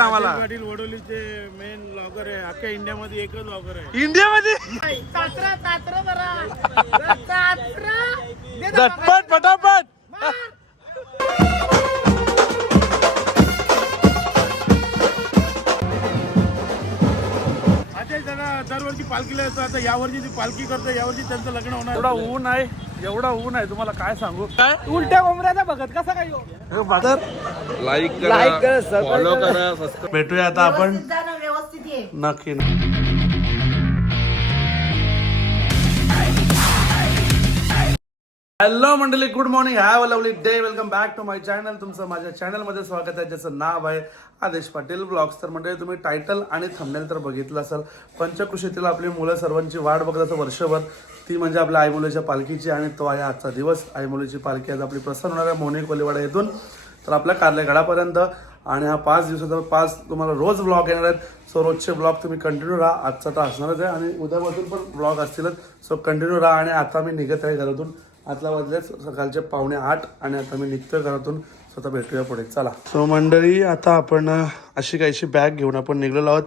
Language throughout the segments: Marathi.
सांगायचं आम्हाला पाटील वडोलीचे मेन लॉगर आहे. अख्ख्या इंडियामध्ये एकच लॉगर आहे. इंडियामध्ये? झटपट पटापट. आता जरा दरवर्षी पालखीला येतो. आता यावर्षी ती पालखी करतो यावर्षी त्यांचं लग्न होणार एवढा ऊन आहे. एवढा ऊन आहे तुम्हाला काय सांगू? काय? उलट्या कोंबड्याचा बघत कसा काय हो? लाईक Like करा, फॉलो करा भेटूया आता आपण. व्यवस्थित ये. नक्की. नक्की हॅलो मंडळी. Good morning have a lovely day welcome back to my channel तुमचं माझ्या चॅनलमध्ये स्वागत आहे ज्याचं नाव आहे आदेश पाटील ब्लॉग्स. तर मंडळी तुम्ही टायटल आणि थंबनेल तर बघितलं असाल. पंचकृषीतील आपली मुलं सर्वांची वाट बघत असं वर्षभर. ती म्हणजे आपल्या आईमुलीच्या पालखीची आणि तो आहे आजचा दिवस. आईमुलीची पालखी आज आपली प्रसन्न होणार आहे मोने कोलेवाडा येथून. तर आपल्या कारलेगडापर्यंत आणि हा पाच दिवसाचा पाच तुम्हाला रोज ब्लॉग येणार आहेत. सो रोजचे ब्लॉग तुम्ही कंटिन्यू राहा. आजचा तर असणारच आहे. आणि उद्यापासून पण ब्लॉग असतीलच. सो कंटिन्यू राहा आणि आता मी निघत आहे घरातून. आतला वाजलेच सकाळचे पावणे आठ आणि आता मी निघतोय घरातून. स्वतः भेटूया पुढे. चला. सो मंडळी आता आपण अशी काहीशी बॅग घेऊन आपण निघलेलो आहोत.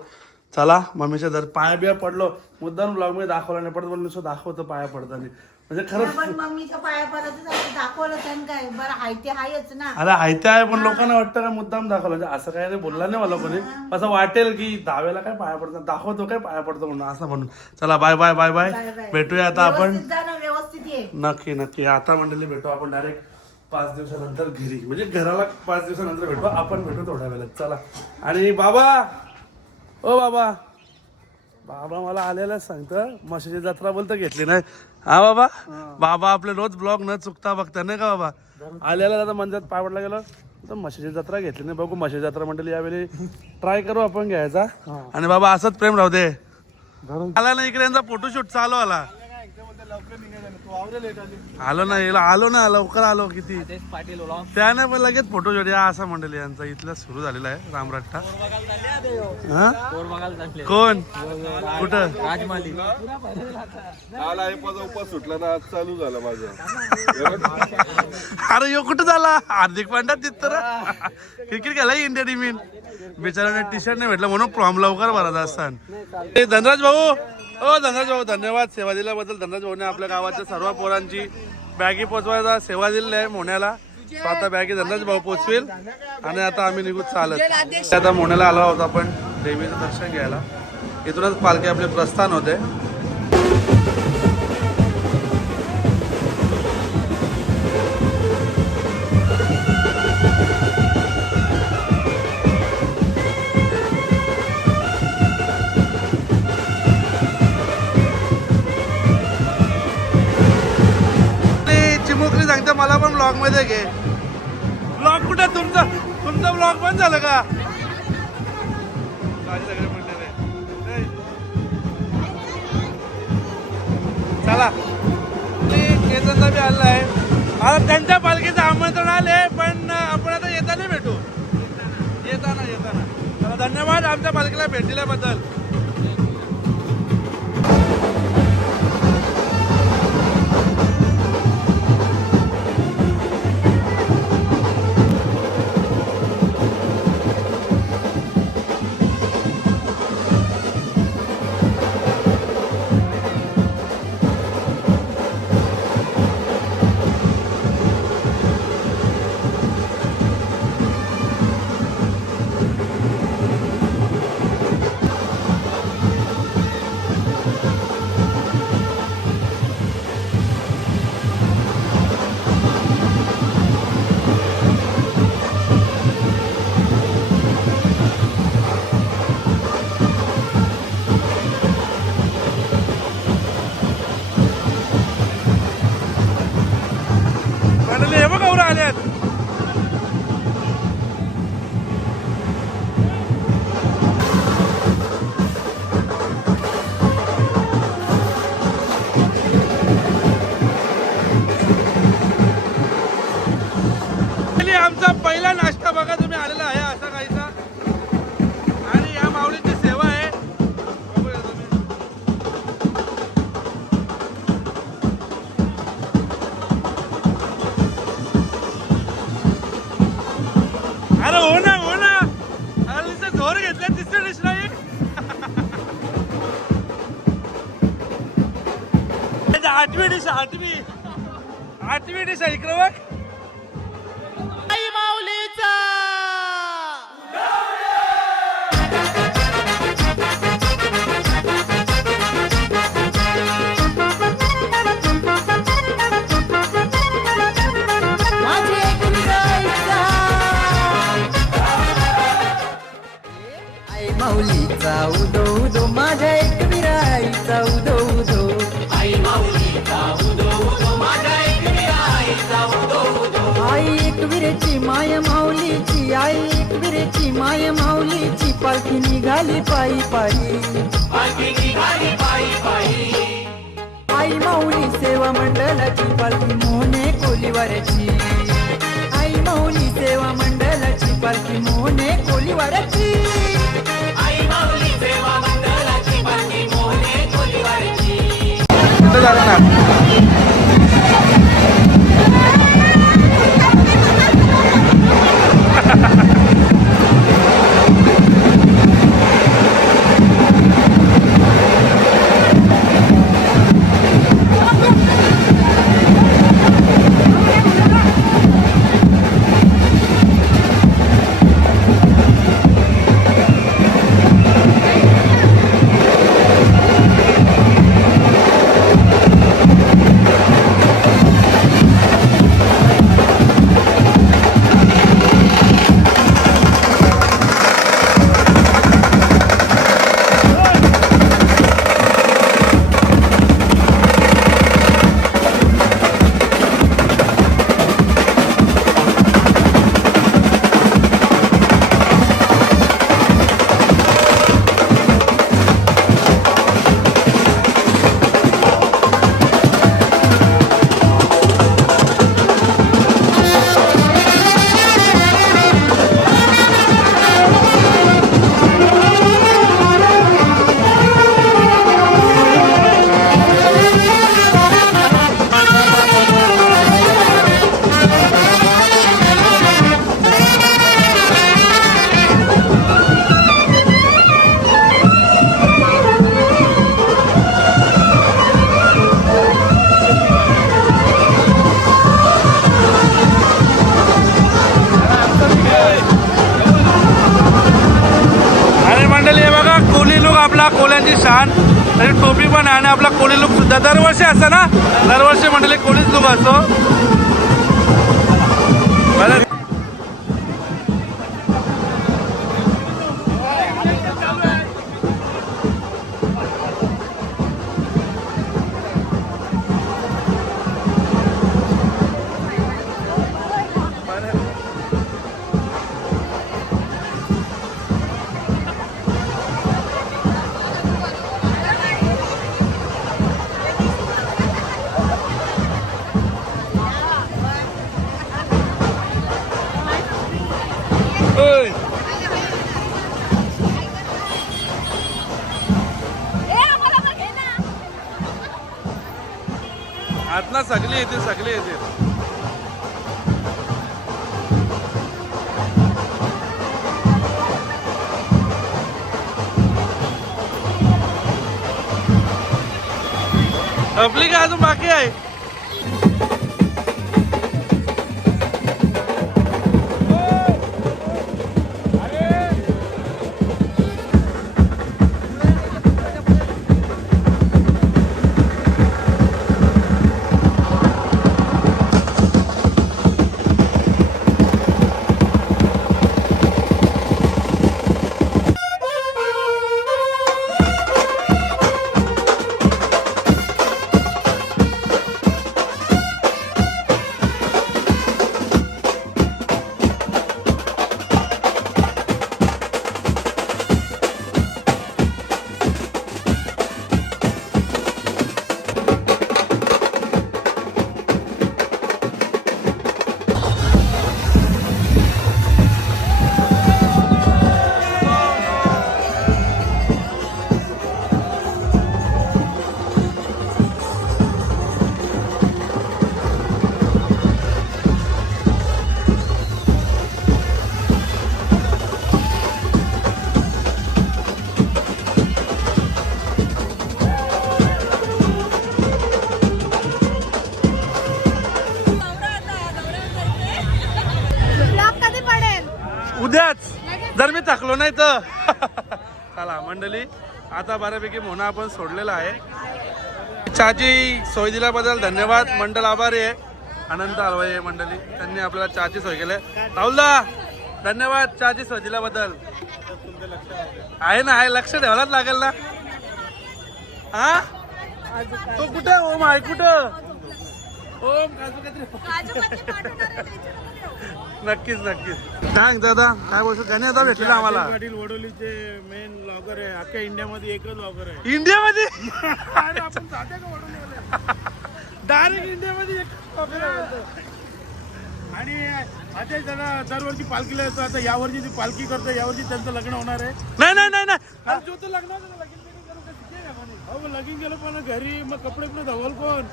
चला मम्मीच्या दर पाया बिया पडलो. मुद्दाम ब्लॉगमध्ये दाखवला नाही पडत पण नुसतं दाखवतो पाया पडताना. म्हणजे खरंच पण मम्मीच्या पाया परत दाखवलं त्यानं काय? बरं हाय ते हायच ना. अरे हायते आहे पण लोकांना वाटतं का मुद्दाम दाखवलं? म्हणजे असं काय नाही बोलला नाही मला कोणी. असं वाटेल की दहाव्याला काय पाया पडतात दाखवतो काय पाया पडतो म्हणून असं म्हणून. चला bye bye bye bye bye bye. भेटूया आता आपण. व्यवस्थित जा ना व्यवस्थित ये. नक्की नक्की. आता मंडळी भेटू आपण डायरेक्ट पाच दिवसानंतर घरी. म्हणजे घराला पाच दिवसानंतर भेटू. आपण भेटू थोड्या वेळात. चला. आणि बाबा! ओ बाबा. बाबा मला आलेला सांगतं. म्हशीची जत्रा बोलतं घेतली नाही. हा बाबा. बाबा आपले रोज ब्लॉग न चुकता बघता नाही का बाबा? आलेला आता मंदिरात पावडला गेलो. तर म्हशीची जत्रा घेतली नाही. बघू म्हशीची जत्रा मंडळी यावेळी. ट्राय करू आपण घ्यायचा. आणि बाबा असंच प्रेम राहू दे. आला ना इकडे यांचा फोटोशूट चालू आला. आलो ना याला आलो ना लवकर आलो किती? त्याने पण लगेच फोटो जोडी हा असा मंडळी यांचा. इथला सुरू झालेला आहे रामरट्टा? कोण? कुठं? उपास सुटला ना आज चालू झाला माझं. अरे यो कुठं झाला? हार्दिक पांड्या तिथं क्रिकेट खेळला इंडिया टीम बिचाराने टी शर्ट नाही भेटलं म्हणून फॉर्म लवकर भरायचा असताना. धनराज भाऊ! हो धनराज भाऊ धन्यवाद. सेवा दिल्याबद्दल धनराज भाऊने आपल्या गावाच्या सर्व पोरांची बॅगी पोचवायचा सेवा दिलेली आहे मोण्याला आता बॅगी धनराज भाऊ पोचवेल आणि आता आम्ही निघू चालत. आता मोण्याला आलो आहोत आपण देवीचं दर्शन घ्यायला. इथूनच पालखी आपले प्रस्थान होते. ब्लॉगमध्ये घे. ब्लॉग कुठे? तुमचा तुमचा ब्लॉग पण झालं का? सगळे म्हणले चला. केतनचा बी आला आहे. आता त्यांच्या पालखीचं आमंत्रण आले पण आपण आता येताना भेटू. येताना येताना. चला, धन्यवाद आमच्या पालखीला भेट डिश आहे इकडे बघ. आई माऊलीचा उदो उदो माझ्या एक विराईचा उदो माय माऊलीची आई. एक विरेची माय माऊलीची पालखी निघाली पायी पायी. पालखी निघाली पायी पायी. आई माऊली सेवा मंडळाची पालखी मोहने कोलीवाऱ्याची आई माऊली सेवा मंडळाची पालखी मोहने कोलीवाऱ्याची आई माऊली कोली कोल्यांची शान आणि टोपी पण आहे आणि आपला कोळी लुक सुद्धा. दरवर्षी असतं ना दरवर्षी म्हटले कोळीच लुक असतो आत ना सगळी येते नाही तर. चला मंडळी आता बऱ्यापैकी मोना आपण सोडलेला आहे. चहाची सोय दिल्याबद्दल धन्यवाद. मंडळ आभारी आहे. अनंत हलवाई मंडळी. त्यांनी आपल्याला चहाची सोय केली. राहुलदा धन्यवाद चहाची सोय दिल्याबद्दल. आहे ना आहे. लक्ष ठेवायलाच लागेल ना. हा? तो कुठं? ओम आहे कुठं? ओम काजू नक्कीच नक्कीच. सांग दादा. काय बोलतो गणे आता भेटलेला आम्हाला. पाटील वडोलीचे मेन लॉकर आहे. अख्ख्या इंडियामध्ये एकच लॉकर आहे. इंडियामध्ये? अरे आपण जाते का वडोलीवाले डायरेक्ट इंडियामध्ये एक locker आहे. बोलतो. आणि आता त्याला दरवर्षी पालखीला येतो. आता यावर्षी ती पालखी करतो यावर्षी त्यांचं लग्न होणार आहे. नाही नाही नाही नाही. जो तो लग्न होतं ना, लगीन बिगीन करून काय शिकेल का कोणी? अहो, लगीन केलं पण घरी मग कपडे पण धवल कोण?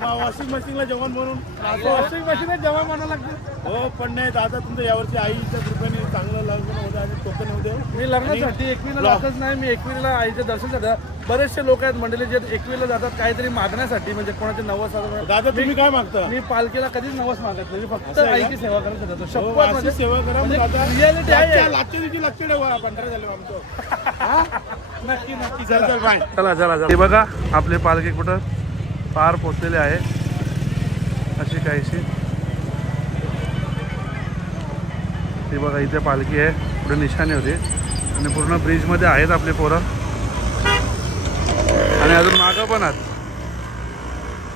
वॉशिंग मशीनला जेवण म्हणून वॉशिंग मशीन जेवण म्हणावं लागतं. हो पण नाही दादा तुमचं यावर्षी आईच्या कृपेने चांगलं लग्न होतं आणि टोकन होते मी लग्नासाठी एकवीला जातच नाही मी एकवीला आईचं दर्शन जातात बरेचसे लोक आहेत मंडळी जे एकवीला जातात काहीतरी मागण्यासाठी म्हणजे कोणाचे नवस दादा तुम्ही काय मागता? मी पालखीला कधीच नवस मागत नाही. मी फक्त आहे? आईची सेवा करत जातो. हो, शपथ म्हणजे सेवा करा रियालिटी आहे. लागच्या- लागच्या दिवशी लक्ष ठेवा पंधरा झाले आमचं. चला चला चला. हे बघा आपली पालखी कुठं पार पोचलेले आहे. अशी काहीशी. ही बघा इथे पालखी आहे. पुढे निशाणी होती. आणि पूर्ण ब्रिजमध्ये आहेत आपले पोरं. आणि अजून मागं पण आहेत.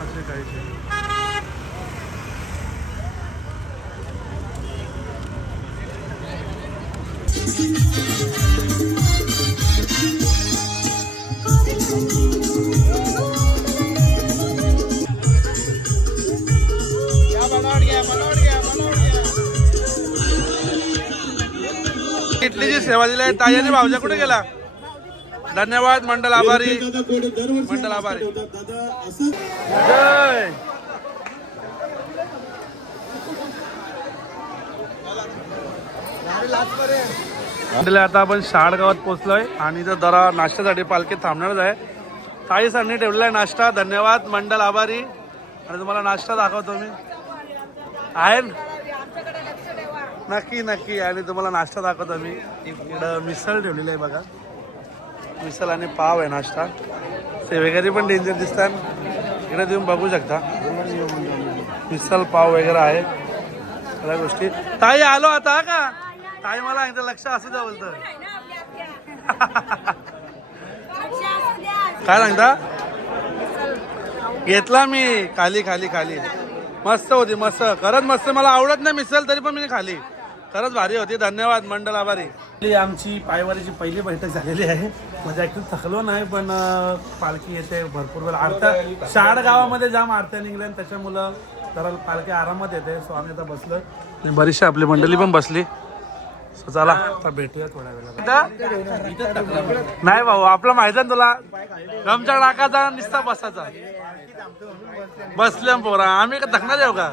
असे काहीशी. इटलीची सेवा दिली आहे. ताई आणि भाऊजा कुठे गेला? धन्यवाद मंडल आभारी. मंडल आभारी. जय. आता आपण शाळगावात पोहोचलोय आणि जर जरा नाश्त्यासाठी पालखी थांबणारच आहे. ताई सरनी ठेवलेला आहे नाश्ता. धन्यवाद मंडल आभारी. आणि तुम्हाला नाश्ता दाखवतो मी. आहे ना? नक्की नक्की. आणि तुम्हाला नाश्ता दाखवतो मी. इकडं मिसळ ठेवलेली आहे बघा. मिसळ आणि पाव आहे नाश्ता. सेवेकरी पण डेंजर दिसतात. इकडे तुम्ही बघू शकता. मिसळ पाव वगैरे आहे. सगळ्या गोष्टी. ताई आलो आता का? ताई मला एकदा लक्ष असू द्या बोलतं. काय सांगता? घेतला मी. खाली खाली खाली. मस्त होती मस्त. खरंच मस्त. मला आवडत नाही मिसळ तरी पण मी खाली. खरंच भारी होती. धन्यवाद मंडल आभारी. आमची पायवारीची पहिली बैठक झालेली आहे. म्हणजे ऍक्च्युली थकलो नाही पण पालखी येते भरपूर वेळ आरत्या शाड गावामध्ये जाम आरत्या निघल्या आणि त्याच्यामुळं जरा पालखी आरामात येते. सो आम्ही आता बसलो. बरीचशी आपली मंडळी पण बसली. चला. आता भेटूया थोड्या वेळा नाही भाऊ आपलं माहिती आहे ना तुला? गमच्या टाकाचा निस्ता बसाचा बसल्या पोरा. आम्ही का थकणार येऊ का?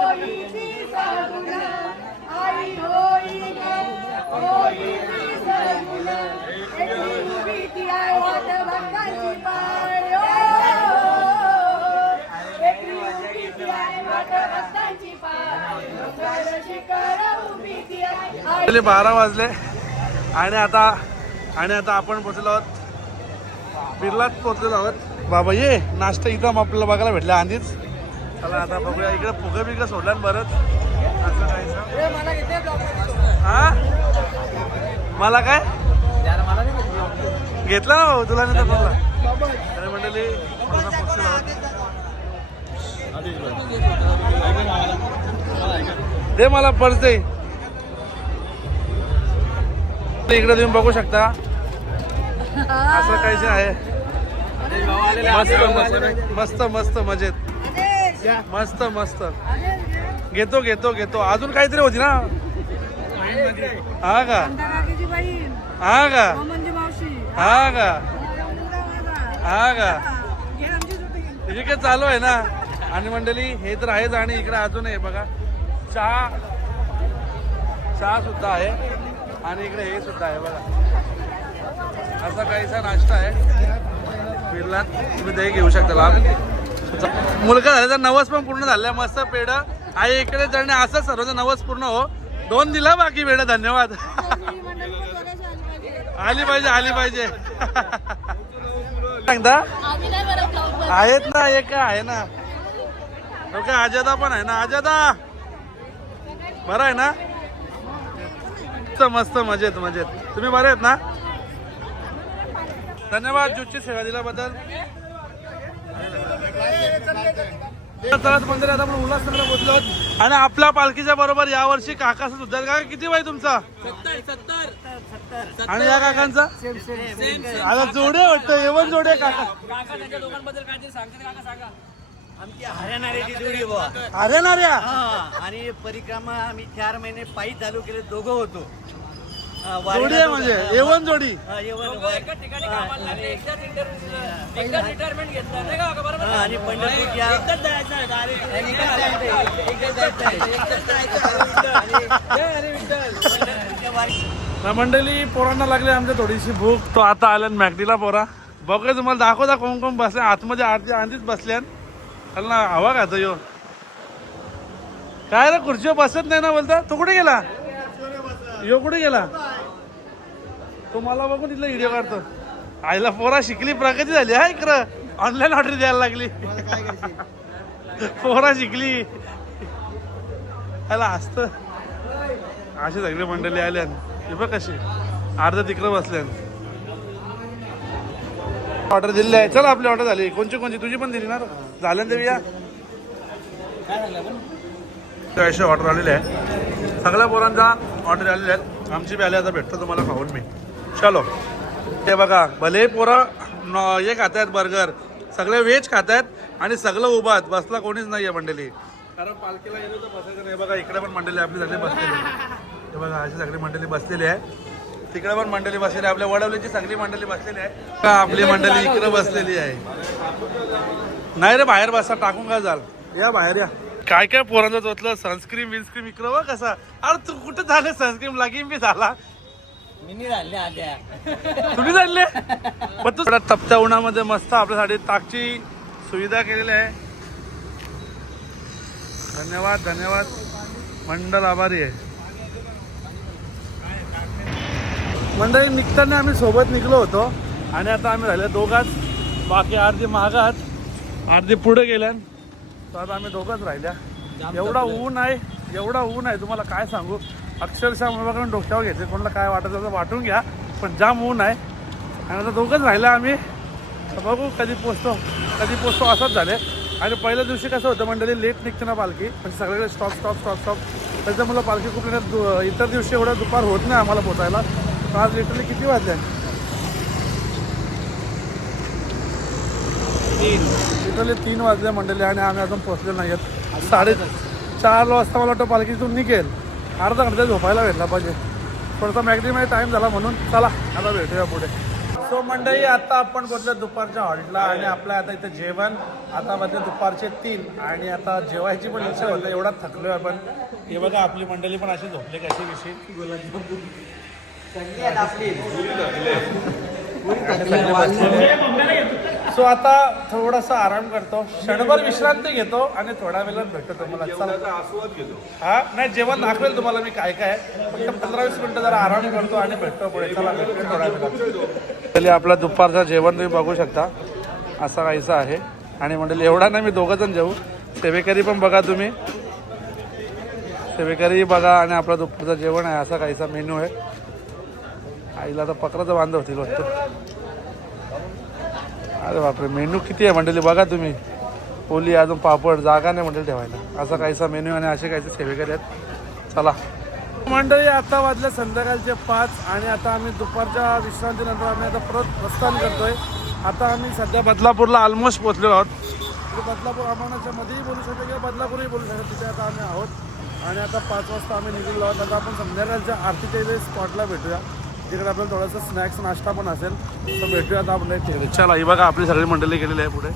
बारा वाजले. आणि आता आणि आता आपण पोचलो आहोत. बिर्लाच पोचलेलो आहोत. बाबा ये. नाश्ता इथं आपल्याला बघायला भेटला आधीच. चला आता बघूया. इकडे फुगं बिगं सोडल्या ना बरंच. असं. हा मला काय? घेतला ना भाऊ तुला नाही तर अरे मंडळी दे मला पर्स दे. इकडे तुम्ही बघू शकता. असं काहीच आहे. मस्त मस्त मस्त मस्त मजेत. मस्त मस्त. घेतो घेतो घेतो. अजून काहीतरी होती ना? हा का? हा का? हा का? हा का? चालू आहे ना? आणि मंडळी हे तर आहेच आणि इकडे अजून आहे बघा. चहा चहा सुद्धा आहे. आणि इकडे हे सुद्धा आहे बघा. असा काहीसा नाश्ता आहे. बिर्ला तुम्ही दही घेऊ शकता लाभ मुलगा झाला तर नवस पण पूर्ण झालं. मस्त पेढं. आई इकडे जणे असं सर्वचं नवस पूर्ण हो. दोन दिला बाकी वेळ धन्यवाद. आली पाहिजे आली पाहिजे. सांगता? आहेत ना एक आहे ना. ओके का अजयदा पण आहे ना अजयदा बरं आहे ना? मस्त मस्त मजेत मजेत. तुम्ही बरे आहेत ना? धन्यवाद ज्यूसची सेवा दिल्याबद्दल. मंदिर आता आपण उल्हासनगरला पोहोचलो. आहोत. आणि आपल्या पालखीच्या बरोबर यावर्षी काकाचा सुद्धा काका किती वय तुमचा? आणि या काकांचा? आता जोडे वाटतं. एवन जोडे काका. आमची जोडी बुवा. हा आणि परिक्रमा आम्ही चार महिने पायी चालू केले दोघं होतो. हा, वारीला जोडी आहे दोघं. म्हणजे एवन जोडी? हा, आणि- हा, आणि पंढरपूरच्या एकच जायचं आहे. एकच जायचं आहे. पंढरपूरच्या वारी- ना मंडळी पोरांना लागली आमच्या थोडीशी भूक. तो आता आल्या मॅगडीला पोरा. बघा तुम्हाला दाखवता कोण कोण बसले आतमध्ये आरती आधीच बसल्यान चल ना हवा खातो यो? काय रे खुर्चीवर बसत नाही ना बोलता? तो कुठे गेला? यो कुठे गेला? तो मला बघून इथला व्हिडिओ काढतो. आईला पोरा शिकली प्रगती झाली हा इकडं. ऑनलाईन ऑर्डर द्यायला लागली. पोरा शिकली. याला असत असे सगळे मंडळी आले हे बघ कशी. अर्धा तिकडं बसल्यान ऑर्डर दिलेली आहे. चल आपली ऑर्डर झाली. कोणची कोणची? तुझी पण दिली ना झालं देवी बिया? अशी ऑर्डर आलेली आहे सगळ्या पोरांचा ऑर्डर आलेल्या आहेत. आमची बी आली आता भेटतो तुम्हाला खाऊन मी. चलो. हे बघा भले पोरं हे खात आहेत बर्गर सगळे व्हेज खात आहेत आणि सगळं उभं आहेत बसला कोणीच नाही आहे मंडळी. कारण पालखीला येतो तर बसायचं नाही. बघा इकडे पण मंडळी आपली सगळी बसलेली हे बघा अशी सगळी मंडळी बसलेली आहे. तिकडे पण मंडळी बसलेली आहे. आपल्या वडवलीची सगळी मंडळी बसलेली आहे. का आपली मंडळी इकडे बसलेली आहे? नाही रे बाहेर बसा टाकून काय जाल. या बाहेर या. काय काय पोरांचं चोचलं सनस्क्रीन विनस्क्रीन इकडं बघ कसा? अरे तू कुठं झाले सनस्क्रीन लागीन बी झाला. झाले तुम्ही चालले पण तू तपत्या उन्हामध्ये मस्त आपल्यासाठी ताकची सुविधा केलेली आहे. धन्यवाद धन्यवाद. मंडळ आभारी आहे. मंडळी निघताना आम्ही सोबत निघलो होतो आणि आता आम्ही राहिले दोघात. बाकी अर्धी मागात अर्धी पुढे गेल्या. तर आता आम्ही दोघंच राहिल्या. एवढा ऊन आहे एवढा ऊन आहे तुम्हाला काय सांगू? अक्षरशः मोबाईल डोक्यावर घ्यायचे कोणाला काय वाटत तर वाटून घ्या पण जाम ऊन आहे. आणि आता दोघंच राहिलं आम्ही. तर बघू कधी पोचतो कधी पोचतो असंच झाले आणि पहिल्या दिवशी कसं होतं मंडळी लेट निघते ना पालखी. म्हणजे सगळीकडे स्टॉप स्टॉप स्टॉप स्टॉप त्याच्यामुळं पालखी खूप दु- इतर दिवशी एवढं दुपार होत नाही आम्हाला पोचायला. तर आज लिटरली किती वाजले? लिटरली तीन वाजले मंडळी आणि आम्ही अजून पोचले नाही आहेत. साडे चार वाजता मला वाटतं पालखीतून निघेल. अर्धा घंटा झोपायला भेटला पाहिजे. थोडासा मॅक्झिमम टाइम झाला म्हणून. चला आता भेटूया पुढे. सो मंडळी आता आपण पोचलो दुपारच्या हॉल्टला आणि आपलं आता इथे जेवण. आता मध्ये दुपारचे तीन आणि आता जेवायची पण इच्छा होते एवढा थकलोय आपण. हे बघा आपली मंडळी पण अशी झोपले कशी? विषयी सो आता थोडासा आराम करतो. क्षणभर विश्रांती घेतो आणि थोड्या वेळात भेटतो तुम्हाला. आस्वाद घेतो. हा? नाही जेवण दाखवेल तुम्हाला मी काय काय. फक्त पंधरा वीस मिनिटं जरा आराम करतो आणि भेटतो पुढे. चला भेटतो थोड्या वेळात चला आपला दुपारचं जेवण तुम्ही बघू शकता. असा काहीसा आहे. आणि मंडळी एवढा नाही मी दोघं जण जेवू. सेवेकरी पण बघा तुम्ही. सेवेकरी बघा आणि आपला दुपारचं जेवण आहे. असा काहीसा मेनू आहे. आईला तर पकडाचं बांधव होतील वाटतं. अरे बापरे मेनू किती आहे मंडळी? बघा तुम्ही. पोली अजून पापड जागा नाही मंडळी ठेवायला. असा काहीसा मेन्यू आणि असे काहीसे सेवेकरी आहेत. चला. मंडळी आता वाजले संध्याकाळचे पाच आणि आता आम्ही दुपारच्या विश्रांतीनंतर आम्ही आता परत प्रस्थान करतोय. आता आम्ही सध्या बदलापूरला ऑलमोस्ट पोहोचलेलो आहोत. म्हणजे बदलापूर आम्हाला मध्येही बोलू शकतो किंवा बदलापूरही बोलू शकतो. तिथे आता आम्ही आहोत. आणि आता पाच वाजता आम्ही निघालो आहोत. आता आपण संध्याकाळच्या आरतीच्या स्पॉटला भेटूया. तिकडे आपल्याला थोडासा स्नॅक्स नाश्ता पण असेल. तर भेटूया आता आपल्या इथे चला ही बघा आपली सगळी मंडळी गेलेली आहे पुढे.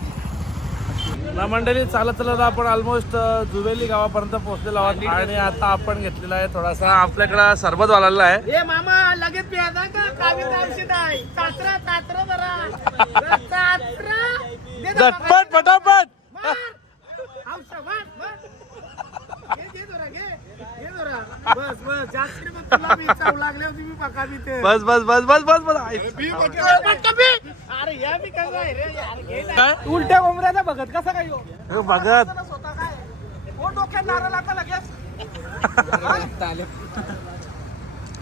ना मंडळी चालत चालत आपण ऑलमोस्ट जुवेली गावापर्यंत पोहोचलेलो आहोत आणि आता आपण घेतलेला आहे थोडासा आपल्याकडं सरबत वाढलेला आहे. ए मामा लगेच प्यायचा का कावीर औषध आहे चाचरा चाचरा जरा चाचरा दे ना झटपट बाबा. पटापट मार. औषध, मार, मार. घे, घे जरा, घे. घे जरा. बस बस जास्त नाही, मग तुला बी चाव लागल्या होती मी पका बी ते. बस बस बस बस बस. बस आई. पटकन. बी. अरे या बी कसं आहे रे? यार, घे ना. काय? उलट्या कोंबड्याचा बघत कसा काय हो? हे बघत स्वतः काय? ओ डोक्यात नारळ आका लगेच.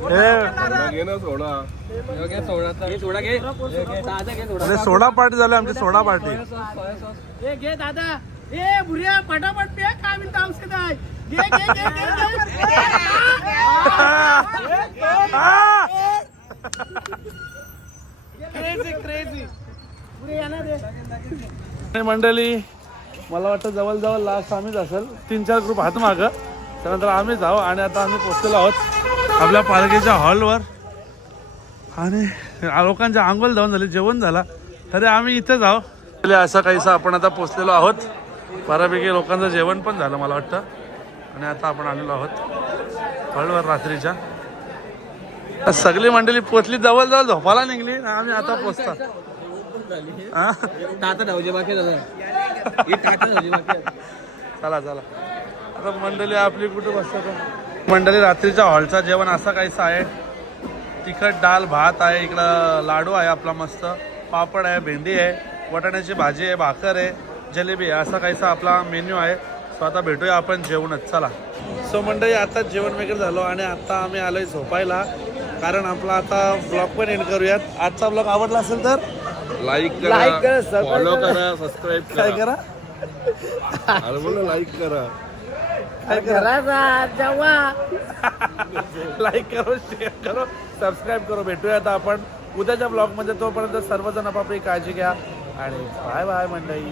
हे घे ना सोडा अरे सोडा पार्टी झाली आमची सोडा पार्टी. ए घे दादा. ए भुऱ्या पटापट पे काय म्हणता औषध आहे? मंडळी मला वाटतं जवळजवळ लास्ट आम्हीच असेल. तीन चार ग्रुप हात मागं. त्यानंतर आम्हीच आहो आणि आता आम्ही पोचलेलो आहोत आपल्या पालखीच्या हॉलवर आणि लोकांच्या आंघोळ धावून झाली जेवण झाला. तरी आम्ही इथेच आहो पहिले असं काहीसं आपण आता पोचलेलो आहोत. बऱ्यापैकी लोकांचं जेवण पण झालं मला वाटतं. आणि आता आपण आलेलो आहोत हॉलवर रात्रीच्या. सगळी मंडळी पोचली जवळ जवळ झोपायला निघली आम्ही आता पोचतो हा? चला चला. आता मंडळी आपली कुठं बसतात मंडळी रात्रीच्या हॉलचा जेवण असा काहीसा आहे. तिखट डाल भात आहे इकडं लाडू आहे आपला मस्त. पापड आहे भेंडी आहे वाटाण्याची भाजी आहे भाकर आहे जलेबी आहे असा काहीसा आपला मेन्यू आहे. सो आता भेटूया आपण जेवणच. चला. सो मंडळी आता जेवण वगैरे झालो आणि आता आम्ही आलोय झोपायला. कारण आपला आता ब्लॉग पण एंड करूयात. आजचा ब्लॉग आवडला असेल तर? लाईक करा. फॉलो करा सबस्क्राईब काय करा. अरे बोला लाईक करा. काय करा? जेव्हा लाईक करो शेअर करो सबस्क्राईब करो. भेटूया आता आपण. उद्याच्या ब्लॉगमध्ये तोपर्यंत सर्वजण आपापली काळजी घ्या. आणि बाय बाय मंडळी.